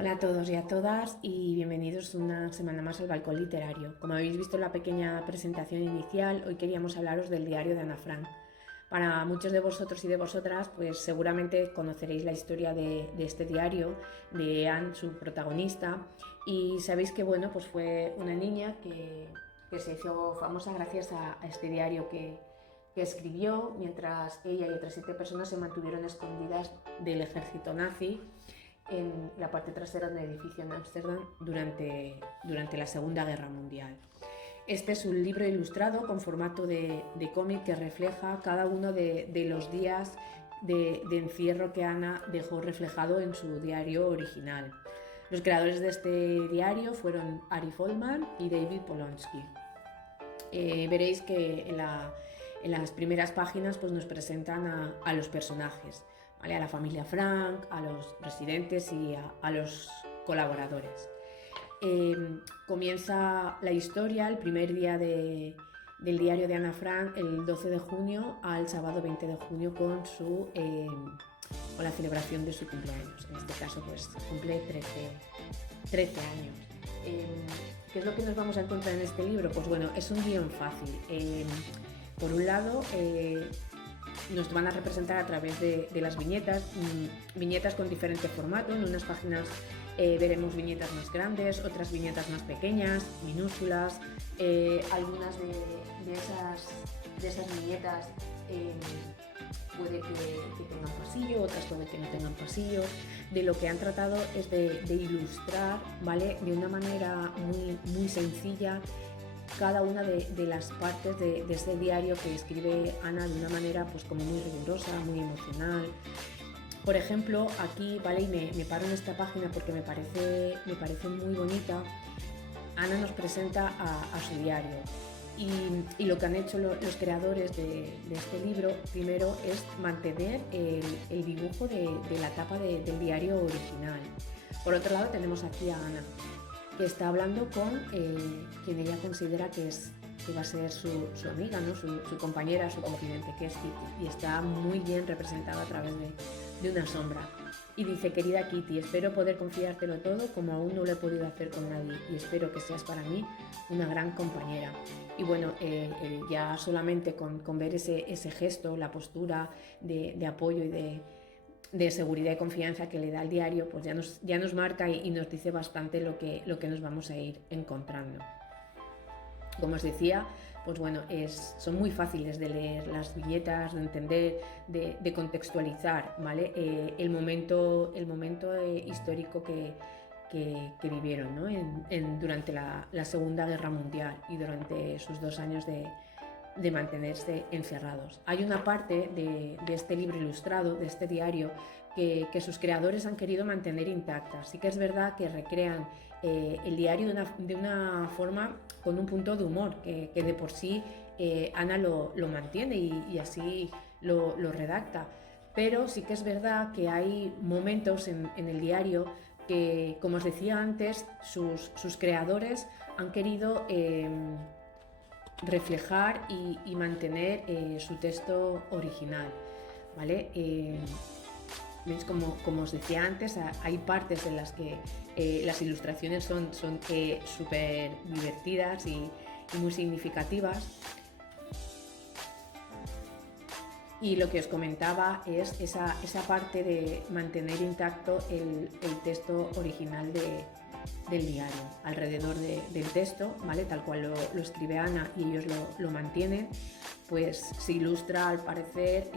Hola a todos y a todas y bienvenidos una semana más al Balcón Literario. Como habéis visto en la pequeña presentación inicial, hoy queríamos hablaros del diario de Ana Frank. Para muchos de vosotros y de vosotras, pues seguramente conoceréis la historia de este diario, de Anne, su protagonista, y sabéis que bueno, pues fue una niña que se hizo famosa gracias a este diario que escribió mientras ella y otras 7 personas se mantuvieron escondidas del ejército nazi en la parte trasera de un edificio en Ámsterdam durante la Segunda Guerra Mundial. Este es un libro ilustrado con formato de cómic que refleja cada uno de los días de encierro que Ana dejó reflejado en su diario original. Los creadores de este diario fueron Ari Folman y David Polonsky. Veréis que en las primeras páginas pues, nos presentan a los personajes, ¿vale? A la familia Frank, a los residentes y a los colaboradores. Comienza la historia el primer día del diario de Ana Frank, el 12 de junio al sábado 20 de junio con la celebración de su cumpleaños. En este caso pues cumple 13 años. ¿Qué es lo que nos vamos a encontrar en este libro? Pues bueno, es un guión fácil. Por un lado, nos van a representar a través de las viñetas, viñetas con diferente formato. En unas páginas veremos viñetas más grandes, otras viñetas más pequeñas, minúsculas. Algunas de esas viñetas puede que tengan pasillo, otras puede que no tengan pasillo. De lo que han tratado es de ilustrar, ¿vale? De una manera muy sencilla cada una de las partes de ese diario que escribe Ana de una manera pues como muy rigurosa, muy emocional. Por ejemplo, aquí, ¿vale? Y me paro en esta página porque me parece muy bonita. Ana nos presenta a su diario. Y lo que han hecho los creadores de este libro, primero, es mantener el dibujo de la tapa del diario original. Por otro lado, tenemos aquí a Ana, que está hablando con quien ella considera que va a ser su amiga, ¿no? su compañera, su confidente, que es Kitty, y está muy bien representada a través de una sombra. Y dice: querida Kitty, espero poder confiártelo todo como aún no lo he podido hacer con nadie, y espero que seas para mí una gran compañera. Y bueno, ya solamente con ver ese gesto, la postura de apoyo y de seguridad y confianza que le da el diario, pues ya nos marca y nos dice bastante lo que nos vamos a ir encontrando. Como os decía, pues bueno, son muy fáciles de leer las viñetas, de entender, de contextualizar, ¿vale? El momento histórico que vivieron, ¿no? Durante la Segunda Guerra Mundial y durante sus 2 años de mantenerse encerrados. Hay una parte de este libro ilustrado, de este diario, que sus creadores han querido mantener intacta. Sí que es verdad que recrean el diario de una forma con un punto de humor, que de por sí Ana lo mantiene y así lo redacta. Pero sí que es verdad que hay momentos en el diario que, como os decía antes, sus creadores han querido reflejar y mantener su texto original, ¿vale? ¿Veis? Como os decía antes, hay partes en las que las ilustraciones son súper divertidas y muy significativas. Y lo que os comentaba es esa parte de mantener intacto el texto original del diario. Alrededor del texto, ¿vale? Tal cual lo escribe Ana y ellos lo mantienen, pues se ilustra al parecer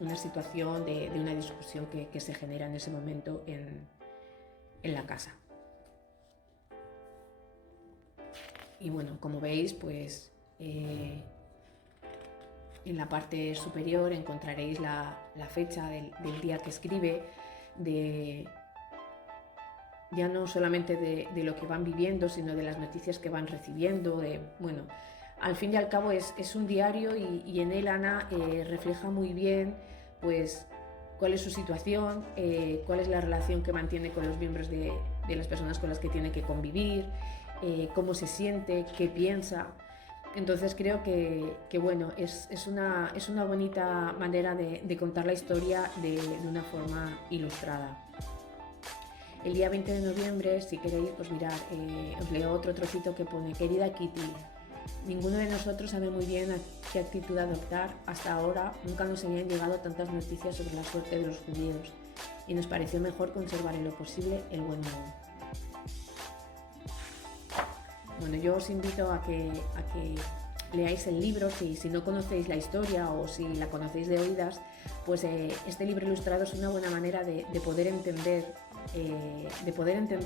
una situación de una discusión que se genera en ese momento en la casa. Y bueno, como veis, pues en la parte superior encontraréis la fecha del día que escribe, ya no solamente de lo que van viviendo, sino de las noticias que van recibiendo. Bueno, al fin y al cabo es un diario y en él Ana refleja muy bien pues cuál es su situación, cuál es la relación que mantiene con los miembros de las personas con las que tiene que convivir, cómo se siente, qué piensa. Entonces creo que bueno, es una bonita manera de contar la historia de una forma ilustrada. El día 20 de noviembre, si queréis, pues mirad, os leo otro trocito que pone: querida Kitty, ninguno de nosotros sabe muy bien a qué actitud adoptar. Hasta ahora nunca nos habían llegado tantas noticias sobre la suerte de los judíos y nos pareció mejor conservar en lo posible el buen modo. Bueno, yo os invito a que leáis el libro, si no conocéis la historia o si la conocéis de oídas, pues este libro ilustrado es una buena manera de poder entender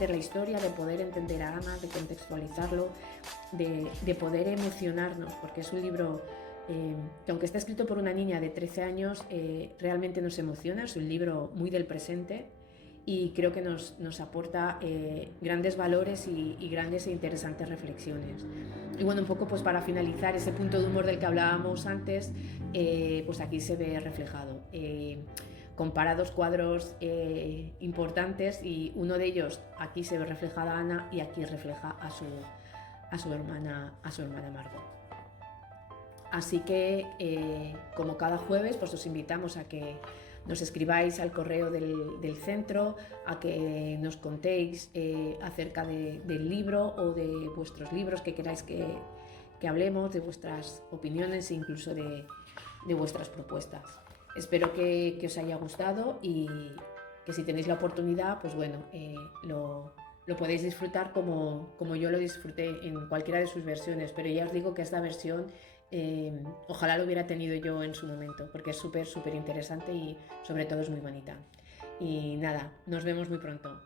la historia, de poder entender a Ana, de contextualizarlo, de poder emocionarnos, porque es un libro que, aunque está escrito por una niña de 13 años, realmente nos emociona. Es un libro muy del presente y creo que nos aporta grandes valores y grandes e interesantes reflexiones. Y bueno, un poco pues para finalizar, ese punto de humor del que hablábamos antes, pues aquí se ve reflejado. Compara dos cuadros importantes y uno de ellos aquí se ve reflejada a Ana y aquí refleja a su hermana Margot. Así que como cada jueves, pues os invitamos a que nos escribáis al correo del centro, a que nos contéis acerca del libro o de vuestros libros que queráis que hablemos, de vuestras opiniones e incluso de vuestras propuestas. Espero que os haya gustado y que si tenéis la oportunidad, pues bueno, lo podéis disfrutar como yo lo disfruté en cualquiera de sus versiones, pero ya os digo que esta versión ojalá lo hubiera tenido yo en su momento, porque es súper interesante y sobre todo es muy bonita. Y nada, nos vemos muy pronto.